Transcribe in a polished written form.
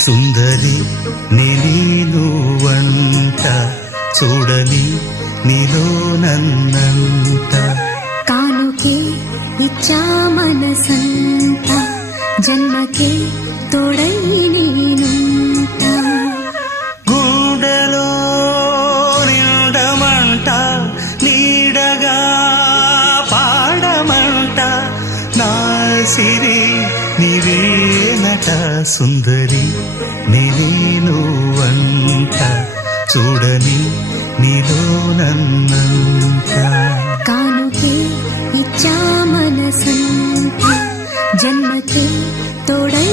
సుందరి నేను వంట చూడని నీలో నన్నంత కానుకే ఇచ్చా మనసంత జన్మకే తోడై నేనుంట గుండెలో నిండమంట నీడగా పాడమంట నా సిరి నీవేనట సుందరి నేను వంట చూడని నీలో నన్నంత కానుకే ఇచ్చా మనసంత జన్మకే తోడై